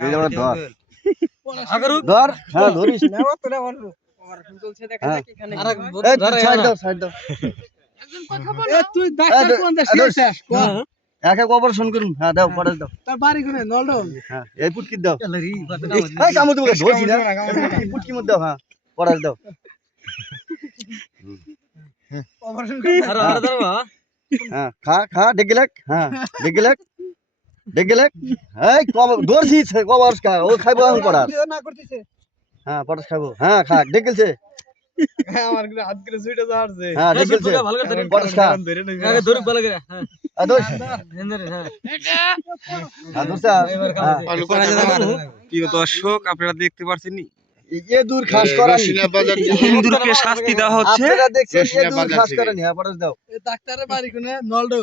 এই যে ধর ধর হ্যাঁ ধরিস হ্যাঁ। সাইড দাও সাইড দাও এক এক অপারেশন করুন হ্যাঁ দাও পরে দাও হ্যাঁ এই পুটকি দাও এই কামড় দেবো ধরছি না এই পুটকি মধ্যে দাও হ্যাঁ পরে দাও হ্যাঁ খা খা ডেগেলেক হ্যাঁ ডেগেলেক ডেগেলেক এই ধরছিস কবর খা ও খাইবো এখন পড়ার হ্যাঁ পড়াস খাবো হ্যাঁ খা ডেগেলছে আমার হাত করে সুইটা যাচ্ছে হ্যাঁ ডেগেলছে পড়াস খা আগে ধরুক ভালো করে হ্যাঁ ধর হ্যাঁ হ্যাঁ ধরছে হ্যাঁ প্রিয় দর্শক আপনারা দেখতে পাচ্ছেন এ দূর খাস করানি হিন্দুরকে শাস্তি দেওয়া হচ্ছে আপনারা দেখছেন এ দূর খাস করানি হ্যাঁ পড়াস দাও ডাক্তারের বাড়ি কোনে নলডো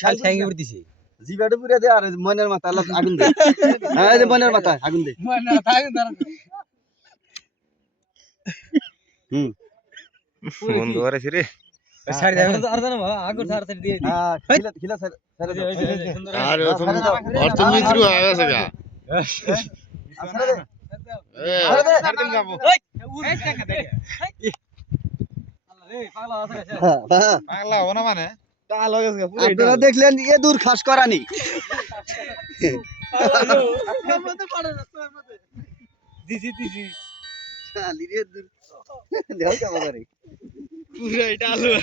শাল ঠ্যাঙ্গি উঠতিছে জিবাটা পুরা দে আর মনের মাথা আগুন দে হ্যাঁ এই যে মনের মাথা আগুন দে হুম বন্ধু আরে রে ছাড় দে আর জানো আগর ছাড় দিয়ে হ্যাঁ খিলা খিলা ছেড়ে দাও আর অর্থ মিত্র হয়ে গেছে গা ছেড়ে দে ছেড়ে দে সারাদিন যাবো এই টাকা দে আল্লাহ রে পাগলা আছে পাগলা হবো না মানে পাগলা হয়ে গেছে পুরো আপনারা দেখলেন এ দূর খাস করানি দিছি শালি রে দূর দেও কেমন করে পুরো এটা আলু